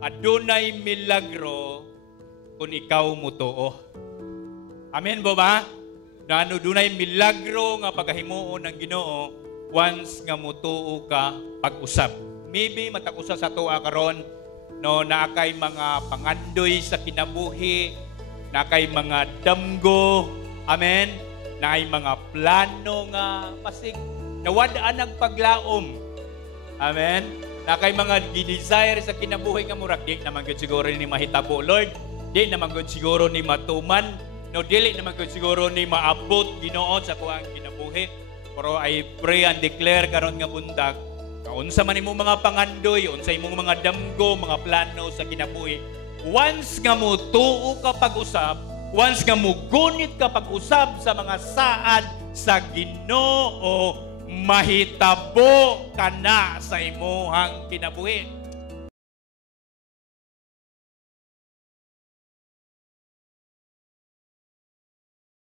adunay milagro kung ikaw mutuo. Amen po ba? Na ano, dunay milagro nga pagkahimuon ng Ginoo once nga mutuo ka pag-usab. Maybe matag-usa sa tuwa karon no, naakay mga pangandoy sa kinabuhi, naakay mga damgo, amen, naay mga plano nga pasig nawadaan ang paglaom, amen, naakay mga gi-desire sa kinabuhi nga murag di naman gud siguro ni mahitabo, Lord, di naman gud siguro ni matuman, no, dili naman gud siguro ni maabot Ginoo sa kuang kinabuhi. Pero I pray and declare karon nga bundag, unsa man imong mga pangandoy, unsa imong mga damgo, mga plano sa kinabuhi, once nga mo tuo ka pag-usab, once nga mo gunit ka pag-usab sa mga saad sa Ginoo, mahitabo ka na sa imuhang kinabuhi.